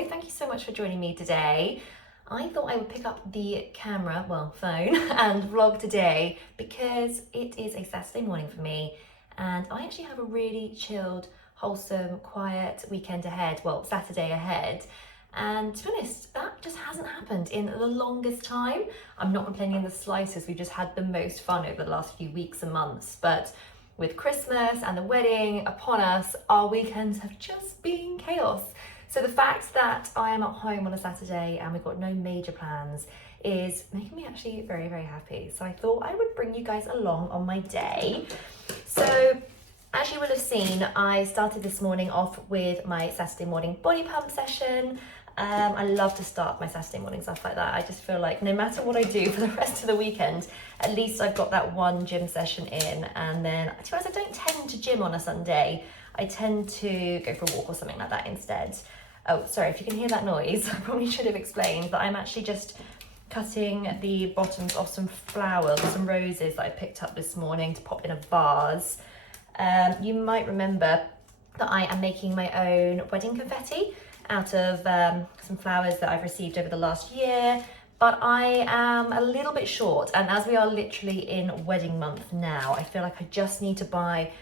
Hi, thank you so much for joining me today. I thought I would pick up the camera, well, phone, and vlog today because it is a Saturday morning for me and I actually have a really chilled, wholesome, quiet weekend ahead, well, Saturday ahead. And to be honest, that just hasn't happened in the longest time. I'm not complaining in the slightest, we've just had the most fun over the last few weeks and months, but with Christmas and the wedding upon us, our weekends have just been chaos. So the fact that I am at home on a Saturday and we've got no major plans is making me actually very, very happy. So I thought I would bring you guys along on my day. So as you will have seen, I started this morning off with my Saturday morning body pump session. I love to start my Saturday mornings off like that. I just feel like no matter what I do for the rest of the weekend, at least I've got that one gym session in. And then, to be honest, I don't tend to gym on a Sunday. I tend to go for a walk or something like that instead. Oh, sorry, if you can hear that noise, I probably should have explained that I'm actually just cutting the bottoms off some flowers, some roses that I picked up this morning to pop in a vase. You might remember that I am making my own wedding confetti out of some flowers that I've received over the last year, but I am a little bit short, and as we are literally in wedding month now, I feel like I just need to buy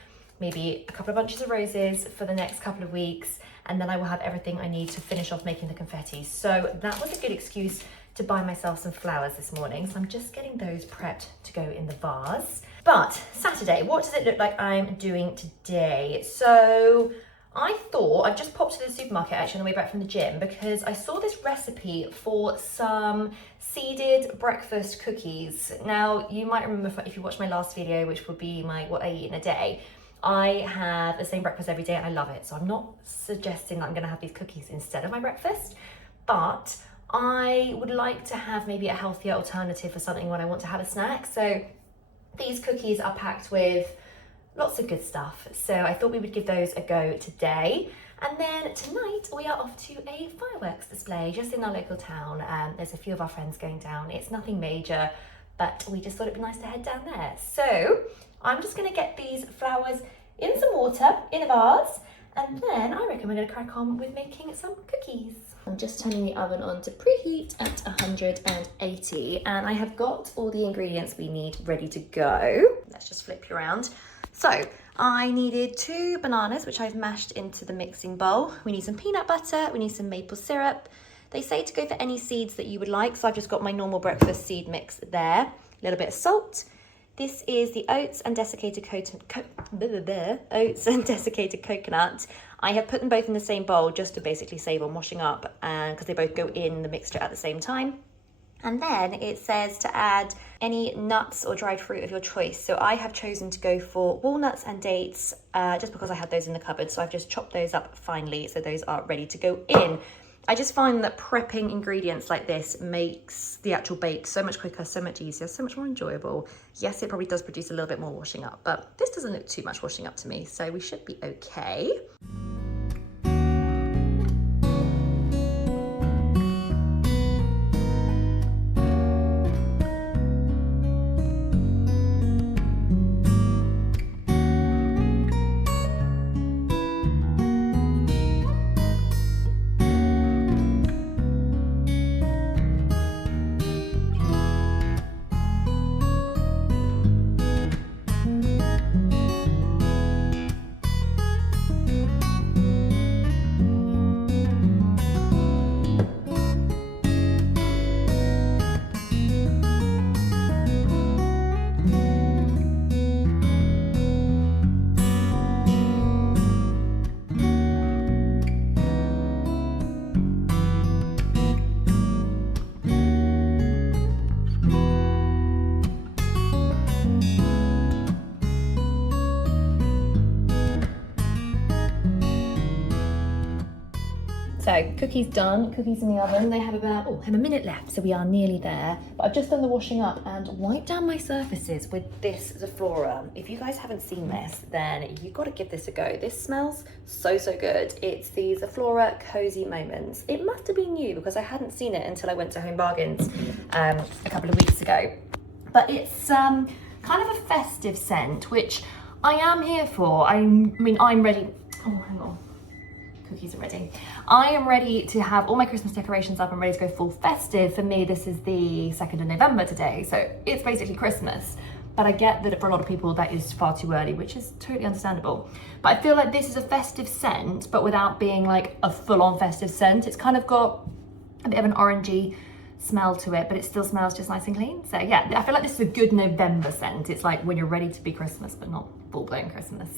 maybe a couple of bunches of roses for the next couple of weeks, and then I will have everything I need to finish off making the confetti. So that was a good excuse to buy myself some flowers this morning, so I'm just getting those prepped to go in the vase. But Saturday, what does it look like I'm doing today? So I thought, I've just popped to the supermarket actually on the way back from the gym because I saw this recipe for some seeded breakfast cookies. Now, you might remember if you watched my last video, which would be my what I eat in a day, I have the same breakfast every day and I love it. So I'm not suggesting that I'm gonna have these cookies instead of my breakfast, but I would like to have maybe a healthier alternative for something when I want to have a snack. So these cookies are packed with lots of good stuff. So I thought we would give those a go today. And then tonight we are off to a fireworks display just in our local town. There's a few of our friends going down. It's nothing major, but we just thought it'd be nice to head down there. So I'm just gonna get these flowers in some water in a vase, and then I reckon we're gonna crack on with making some cookies. I'm just turning the oven on to preheat at 180, and I have got all the ingredients we need ready to go. Let's just flip you around. So I needed 2 bananas, which I've mashed into the mixing bowl. We need some peanut butter, we need some maple syrup. They say to go for any seeds that you would like, so I've just got my normal breakfast seed mix there. A little bit of salt. This is the oats and desiccated coconut. I have put them both in the same bowl just to basically save on washing up, and because they both go in the mixture at the same time. And then it says to add any nuts or dried fruit of your choice. So I have chosen to go for walnuts and dates just because I had those in the cupboard. So I've just chopped those up finely so those are ready to go in. I just find that prepping ingredients like this makes the actual bake so much quicker, so much easier, so much more enjoyable. Yes, it probably does produce a little bit more washing up, but this doesn't look too much washing up to me, so we should be okay. So cookies done, cookies in the oven. They have about, have a minute left, so we are nearly there. But I've just done the washing up and wiped down my surfaces with this Zaflora. If you guys haven't seen this, then you've got to give this a go. This smells so, so good. It's the Zaflora Cozy Moments. It must have been new because I hadn't seen it until I went to Home Bargains a couple of weeks ago. But it's kind of a festive scent, which I am here for. I mean, I'm ready. Oh, hang on. cookies are ready. I am ready to have all my Christmas decorations up. I'm ready to go full festive. For me, this is the 2nd of November today, so it's basically Christmas. But I get that for a lot of people that is far too early, which is totally understandable. But I feel like this is a festive scent, but without being like a full-on festive scent. It's kind of got a bit of an orangey smell to it, but it still smells just nice and clean. So yeah, I feel like this is a good November scent. It's like when you're ready to be Christmas, but not full-blown Christmas.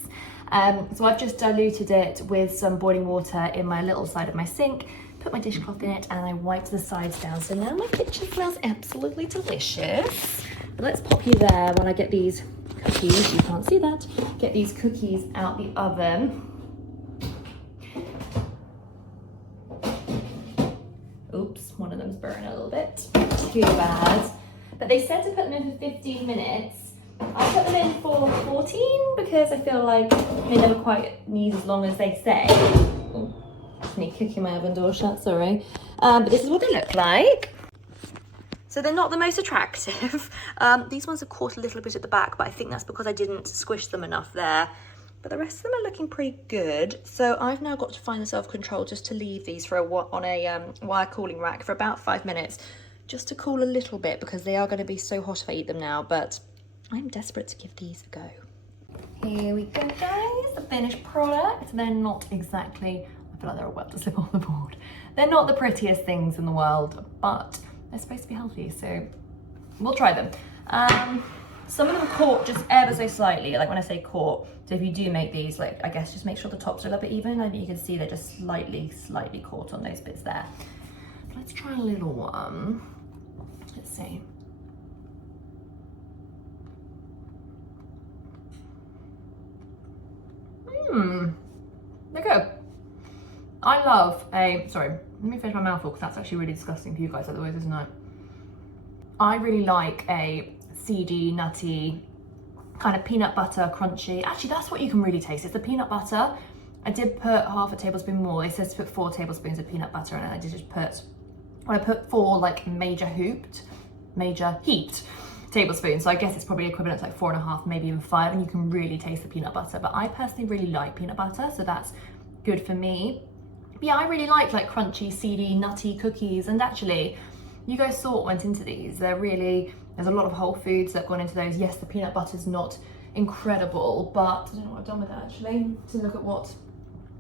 So I've just diluted it with some boiling water in my little side of my sink, put my dishcloth in it, and I wiped the sides down. So now my kitchen smells absolutely delicious. But let's pop you there while I get these cookies, you can't see that, get these cookies out the oven. Oops, one of them's burning a little bit, too bad. But they said to put them in for 15 minutes. I put them in for 14 because I feel like they never quite need as long as they say. Oh, me kicking my oven door shut, sorry. But this is what they look like. So they're not the most attractive. These ones are caught a little bit at the back, but I think that's because I didn't squish them enough there. But the rest of them are looking pretty good. So I've now got to find the self-control just to leave these for on a wire cooling rack for about 5 minutes, just to cool a little bit because they are going to be so hot if I eat them now, but I'm desperate to give these a go. Here we go, guys, the finished product. They're not exactly, I feel like they're about to slip off the board. They're not the prettiest things in the world, but they're supposed to be healthy, so we'll try them. Some of them are caught just ever so slightly, like when I say caught. So if you do make these, like I guess just make sure the tops are a little bit even. I think you can see they're just slightly caught on those bits there. Let's try a little one. Let's see. They're good. I love sorry, let me finish my mouthful because that's actually really disgusting for you guys otherwise, isn't it? I really like a seedy, nutty, kind of peanut butter, crunchy. Actually, that's what you can really taste. It's the peanut butter. I did put half a tablespoon more. It says to put 4 tablespoons of peanut butter in it. I did just put, well, I put 4 like major heaped tablespoons. So I guess it's probably equivalent to like 4.5, maybe even 5, and you can really taste the peanut butter. But I personally really like peanut butter, so that's good for me. But yeah, I really like crunchy, seedy, nutty cookies, and actually, you guys saw what went into these. They're really, there's a lot of whole foods that have gone into those. Yes, the peanut butter's not incredible, but I don't know what I've done with it actually, to look at what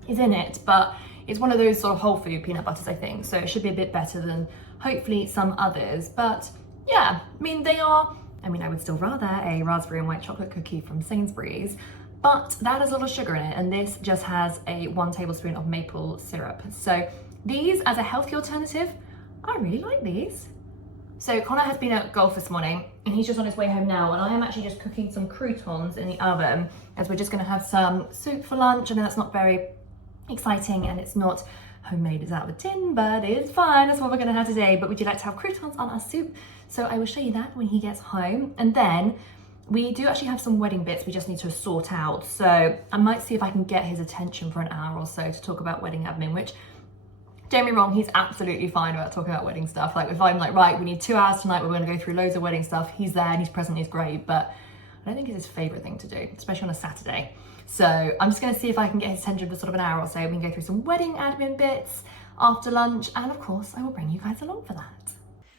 is in it, but it's one of those sort of whole food peanut butters, I think. So it should be a bit better than hopefully some others. But yeah, I mean, I would still rather a raspberry and white chocolate cookie from Sainsbury's, but that has a lot of sugar in it, and this just has a 1 tablespoon of maple syrup. So these, as a healthy alternative, I really like these. So Connor has been at golf this morning and he's just on his way home now, and I am actually just cooking some croutons in the oven as we're just going to have some soup for lunch. I know that's not very exciting and it's not homemade, it's out of a tin, but it's fine, that's what we're going to have today. But would you like to have croutons on our soup? So I will show you that when he gets home. And then we do actually have some wedding bits we just need to sort out. So I might see if I can get his attention for an hour or so to talk about wedding admin, which, don't get me wrong, he's absolutely fine about talking about wedding stuff. Like if I'm like, right, we need 2 hours tonight, we're going to go through loads of wedding stuff, he's there and he's present, he's great, but I don't think it's his favourite thing to do, especially on a Saturday. So I'm just going to see if I can get his attention for sort of an hour or so. We can go through some wedding admin bits after lunch, and of course I will bring you guys along for that.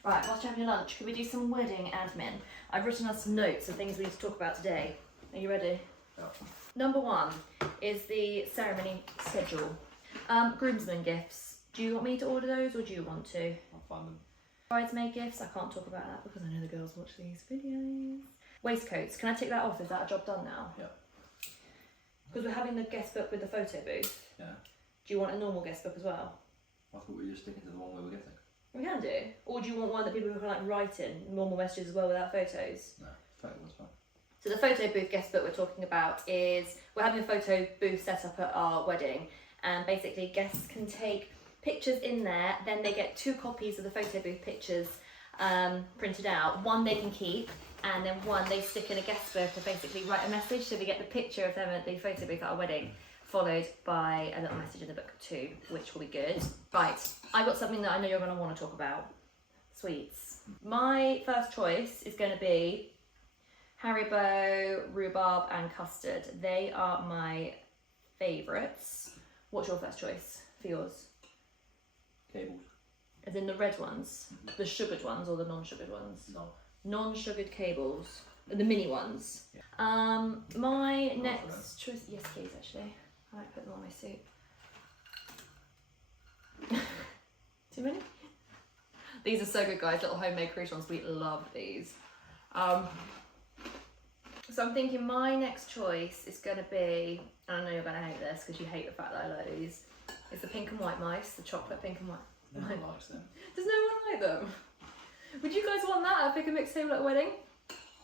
Right, whilst you're having your lunch, could we do some wedding admin? I've written us some notes of things we need to talk about today. Are you ready? Yeah. Number 1 is the ceremony schedule. Groomsmen gifts. Do you want me to order those or do you want to? I'll find them. Bridesmaid gifts, I can't talk about that because I know the girls watch these videos. Waistcoats, can I take that off? Is that a job done now? Yeah. Because we're having the guest book with the photo booth. Yeah. Do you want a normal guest book as well? I thought we were just sticking to the one we were getting. We can do. Or do you want one that people can like write in, normal messages as well without photos? No, photo was fine. So the photo booth guest book we're talking about is, we're having a photo booth set up at our wedding, and basically guests can take pictures in there, then they get 2 copies of the photo booth pictures printed out. 1 they can keep, and then 1 they stick in a guest book to basically write a message, so they get the picture of them at the photo booth at our wedding, followed by a little message in the book too, which will be good. Right, I've got something that I know you're going to want to talk about. Sweets. My first choice is going to be Haribo, rhubarb and custard. They are my favourites. What's your first choice? for yours? Cables. As in the red ones? The sugared ones or the non-sugared ones? No. Non-sugared cables. The mini ones. Yeah. My Oh, next choice... Yes, please, actually. I might put them on my soup. Too many? These are so good, guys. Little homemade croutons. We love these. So I'm thinking my next choice is going to be, and I know you're going to hate this because you hate the fact that I like these, it's the pink and white mice, the chocolate pink and white. No one likes them. Does no one like them? Would you guys want that at a pick and mix table at a wedding?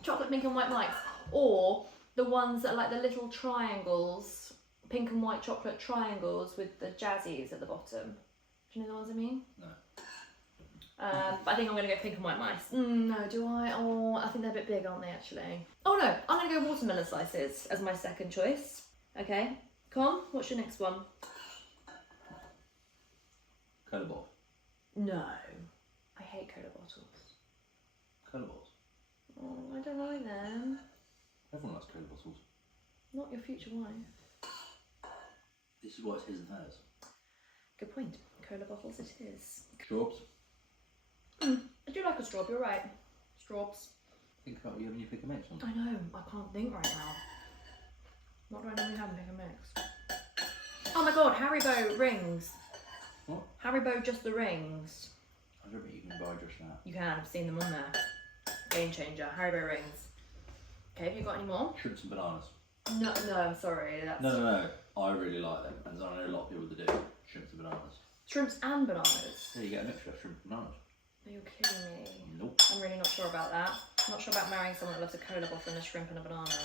Chocolate pink and white mice. Or the ones that are like the little triangles, pink and white chocolate triangles with the jazzies at the bottom. Do you know the ones I mean? No. But I think I'm going to go pink and white mice. No, do I? Oh, I think they're a bit big, aren't they, actually? Oh no, I'm going to go watermelon slices as my second choice. Okay, Con, what's your next one? Cola bottle. No, I hate cola bottles. Cola bottles. Oh, I don't like them. Everyone likes cola bottles. Not your future wife. This is why it's his and hers. Good point. Cola bottles it is. Straws. I do like a straw, you're right. Straws. Think about what you have in your pick and mix on. I know, I can't think right now. What do I normally have in pick and mix? Oh my god, Haribo rings. What? Haribo just the rings. I don't think you can buy just that. You can, I've seen them on there. Game changer, Haribo rings. Okay, have you got any more? Shrimps and bananas. No, I'm sorry. That's No. I really like them, and I know a lot of people that do. Shrimps and bananas. Shrimps and bananas. Yeah, you get a mixture of shrimp and bananas. Are you kidding me? Nope. I'm really not sure about that. I'm not sure about marrying someone that loves a cola bottle and a shrimp and a banana.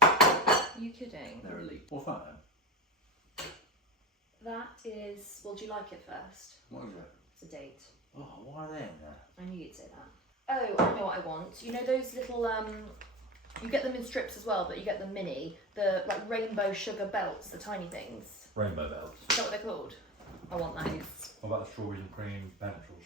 Are you kidding? They're elite. What's that then? That is... Well, do you like it first? What is it? It's a date. Oh, why are they in there? I knew you'd say that. Oh, I know what I want. You know those little, you get them in strips as well, but you get them mini. The, like, rainbow sugar belts, the tiny things. Rainbow belts. Is that what they're called? I want those. What about the strawberries and cream pencils?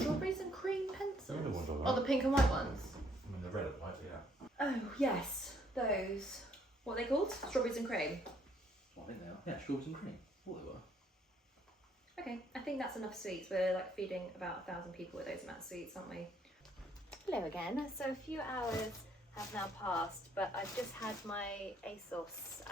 Strawberries and cream pencils? They're the ones I Oh, want. the pink and white ones? I mean, the red and white, yeah. Oh, yes. Those. What are they called? Strawberries and cream? I think they are. Yeah, strawberries and cream. What they were. Okay, I think that's enough sweets. We're like feeding about 1,000 people with those amounts of sweets, aren't we? Hello again. So a few hours have now passed, but I've just had my ASOS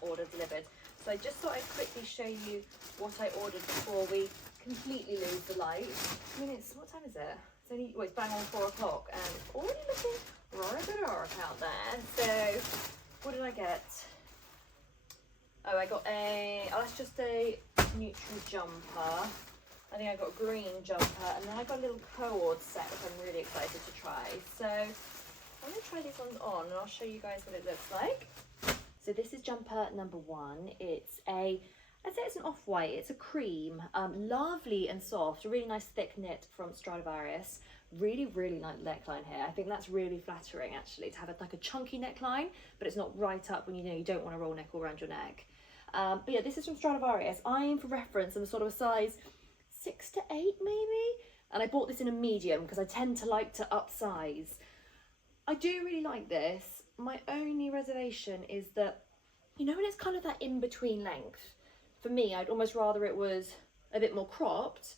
order delivered. So I just thought I'd quickly show you what I ordered before we completely lose the light. I mean, what time is it? It's only, well, it's bang on 4 o'clock and it's already looking rather dark out there. So what did I get? Oh, I got that's just a neutral jumper. I think I got a green jumper, and then I got a little cord set, which I'm really excited to try. So I'm going to try these ones on, and I'll show you guys what it looks like. So this is jumper number 1. It's I'd say it's an off-white, it's a cream, lovely and soft, a really nice thick knit from Stradivarius. Really, really like the neckline here. I think that's really flattering actually, to have like a chunky neckline, but it's not right up when you know you don't want a roll neck all around your neck. But yeah, this is from Stradivarius. I'm, for reference, I'm sort of a size 6 to 8 maybe, and I bought this in a medium because I tend to like to upsize. I do really like this. My only reservation is that, you know, when it's kind of that in-between length, for me, I'd almost rather it was a bit more cropped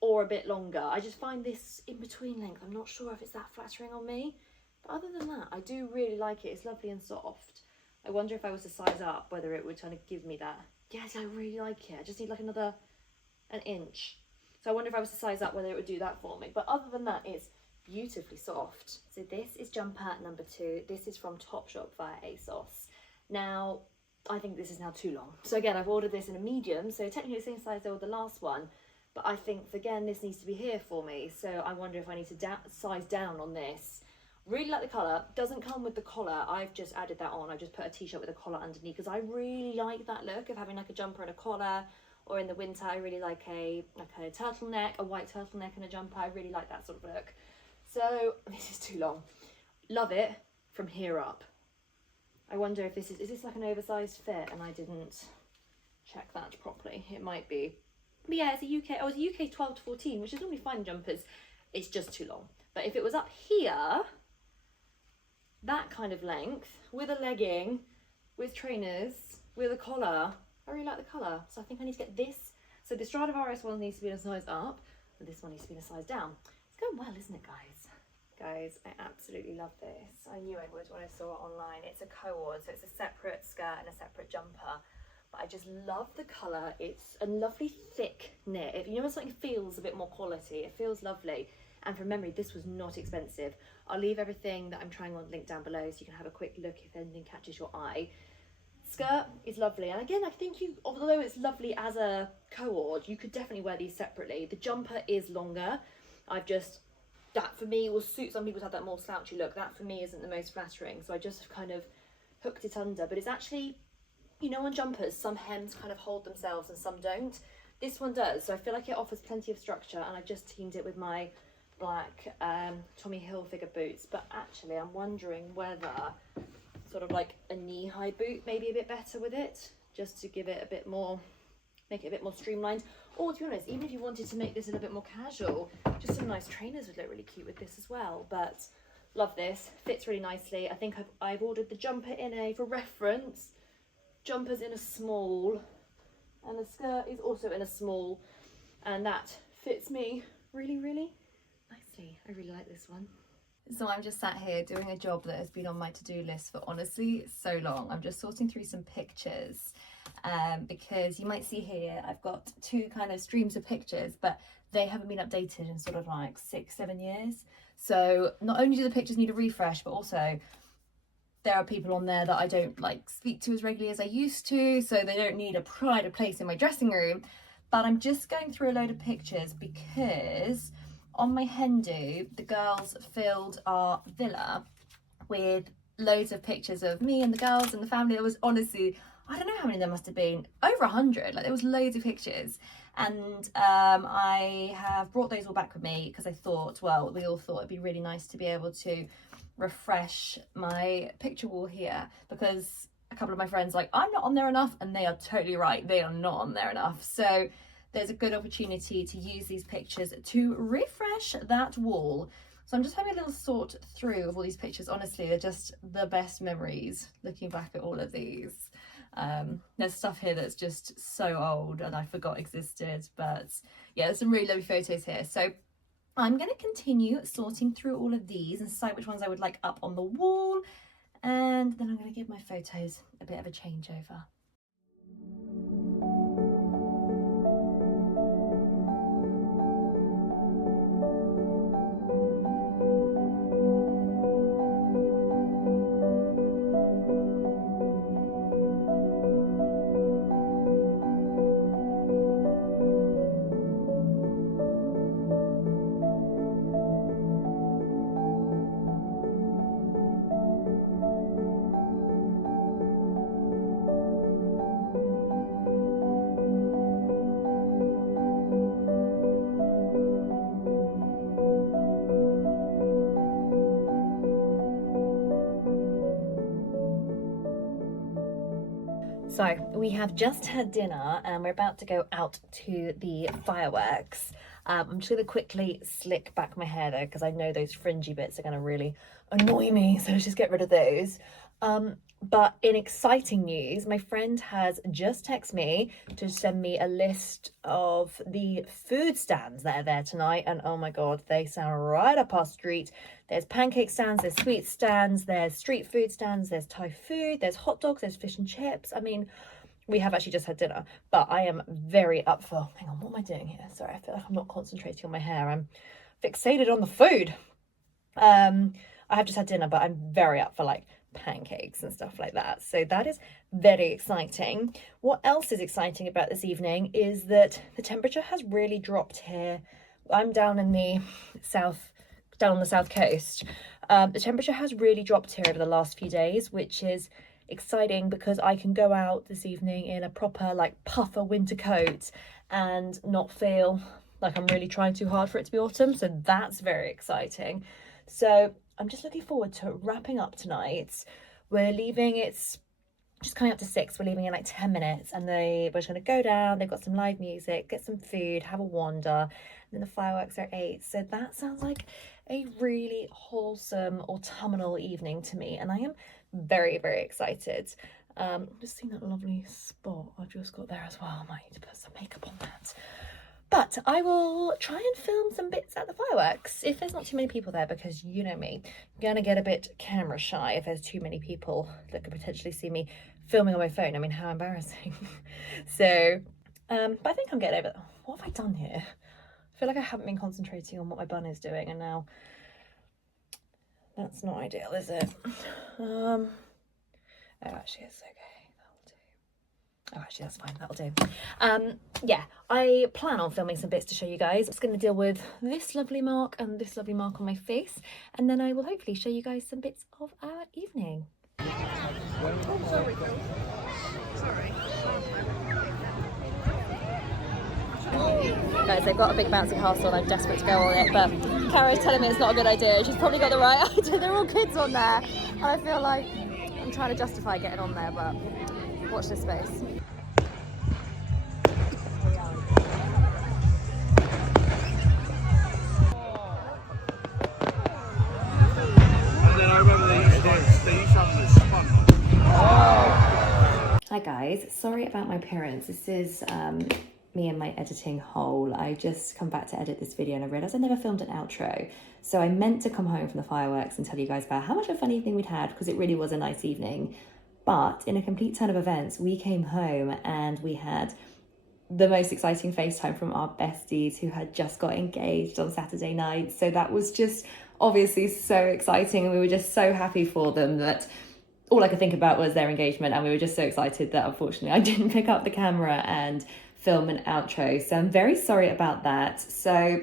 or a bit longer. I just find this in-between length, I'm not sure if it's that flattering on me. But other than that, I do really like it. It's lovely and soft. I wonder if I was to size up, whether it would kind of give me that. Yes, I really like it. I just need like an inch. So I wonder if I was to size up, whether it would do that for me. But other than that, it's beautifully soft. So this is jumper number 2. This is from Topshop via ASOS. Now, I think this is now too long. So again, I've ordered this in a medium, so technically the same size as the last one. But I think, again, this needs to be here for me. So I wonder if I need to size down on this. Really like the colour. Doesn't come with the collar. I've just added that on. I just put a t-shirt with a collar underneath because I really like that look of having like a jumper and a collar. Or in the winter, I really like a turtleneck, a white turtleneck and a jumper. I really like that sort of look. So this is too long. Love it from here up. I wonder if this is this like an oversized fit and I didn't check that properly. It might be. But yeah, it's a UK, it's a UK 12 to 14, which is normally fine jumpers. It's just too long. But if it was up here, that kind of length, with a legging, with trainers, with a collar, I really like the colour. So I think I need to get this. So the Stradivarius one needs to be in a size up, and this one needs to be in a size down. It's going well, isn't it, guys? Guys, I absolutely love this. I knew I would when I saw it online. It's a co-ord, so it's a separate skirt and a separate jumper. But I just love the colour. It's a lovely thick knit. If you know when something feels a bit more quality, it feels lovely. And from memory, this was not expensive. I'll leave everything that I'm trying on linked down below so you can have a quick look if anything catches your eye. Skirt is lovely, and again, I think you, although it's lovely as a co-ord, you could definitely wear these separately. The jumper is longer. That for me will suit some people to have that more slouchy look. That for me isn't the most flattering, so I just kind of hooked it under. But it's actually, you know, on jumpers, some hems kind of hold themselves and some don't. This one does, so I feel like it offers plenty of structure, and I've just teamed it with my black Tommy Hilfiger boots. But actually, I'm wondering whether sort of like a knee-high boot may be a bit better with it, just to give it a bit more, make it a bit more streamlined. Or to be honest, even if you wanted to make this a little bit more casual, just some nice trainers would look really cute with this as well. But love this, fits really nicely. I think I've ordered the jumper in a, for reference, jumper's in a small, and the skirt is also in a small, and that fits me really, really nicely. I really like this one. So I'm just sat here doing a job that has been on my to-do list for honestly so long. I'm just sorting through some pictures because you might see here I've got two kind of streams of pictures, but they haven't been updated in sort of like 6-7 years. So not only do the pictures need a refresh, but also there are people on there that I don't like speak to as regularly as I used to, so they don't need a pride of place in my dressing room. But I'm just going through a load of pictures because on my hen do, the girls filled our villa with loads of pictures of me and the girls and the family. There was honestly, I don't know how many there must have been, over 100. Like there was loads of pictures, and I have brought those all back with me because I thought, well, we all thought it'd be really nice to be able to refresh my picture wall here, because a couple of my friends like, I'm not on there enough, and they are totally right, they are not on there enough. So there's a good opportunity to use these pictures to refresh that wall. So I'm just having a little sort through of all these pictures. Honestly, they're just the best memories looking back at all of these. There's stuff here that's just so old and I forgot existed, but yeah, there's some really lovely photos here. So I'm going to continue sorting through all of these and decide which ones I would like up on the wall, and then I'm going to give my photos a bit of a changeover. So we have just had dinner and we're about to go out to the fireworks. I'm just going to quickly slick back my hair though, because I know those fringy bits are going to really annoy me, so let's just get rid of those. But in exciting news, my friend has just texted me to send me a list of the food stands that are there tonight, and oh my god, they sound right up our street. There's pancake stands, there's sweet stands, there's street food stands, there's Thai food, there's hot dogs, there's fish and chips. I mean, we have actually just had dinner, but I am very up for, hang on, what am I doing here? Sorry, I feel like I'm not concentrating on my hair. I'm fixated on the food. I have just had dinner, but I'm very up for like pancakes and stuff like that. So that is very exciting. What else is exciting about this evening is that the temperature has really dropped here. I'm down in the south, down on the south coast. The temperature has really dropped here over the last few days, which is exciting because I can go out this evening in a proper like puffer winter coat and not feel like I'm really trying too hard for it to be autumn. So that's very exciting. So I'm just looking forward to wrapping up tonight. We're leaving, it's just coming up to 6. We're leaving in like 10 minutes, and we're just going to go down. They've got some live music, get some food, have a wander, and then the fireworks are at 8. So that sounds like a really wholesome autumnal evening to me, and I am very, very excited. Just seeing that lovely spot I've just got there as well. I might need to put some makeup on that. But I will try and film some bits at the fireworks if there's not too many people there, because you know me, I'm gonna get a bit camera shy if there's too many people that could potentially see me filming on my phone. I mean, how embarrassing. So, but I think I'm getting over that. What have I done here? I feel like I haven't been concentrating on what my bun is doing, and now that's not ideal, is it? Oh, actually, it's okay. Oh, actually, that's fine. That'll do. Yeah, I plan on filming some bits to show you guys. I'm just going to deal with this lovely mark and this lovely mark on my face, and then I will hopefully show you guys some bits of our evening. Sorry. Guys, I've got a big bouncy castle and I'm desperate to go on it, but Cara's telling me it's not a good idea. She's probably got the right idea. They're all kids on there, and I feel like I'm trying to justify getting on there, but watch this space. Hi guys, sorry about my appearance. This is me and my editing hole. I just come back to edit this video and I realised I never filmed an outro. So I meant to come home from the fireworks and tell you guys about how much of a fun evening we'd had, because it really was a nice evening. But in a complete turn of events, we came home and we had the most exciting FaceTime from our besties who had just got engaged on Saturday night. So that was just obviously so exciting, and we were just so happy for them that all I could think about was their engagement, and we were just so excited that unfortunately I didn't pick up the camera and film an outro. So I'm very sorry about that. So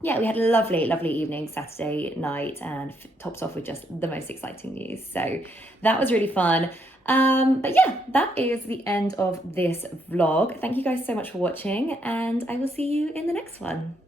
yeah, we had a lovely, lovely evening Saturday night, and topped off with just the most exciting news. So that was really fun. But yeah, that is the end of this vlog. Thank you guys so much for watching, and I will see you in the next one.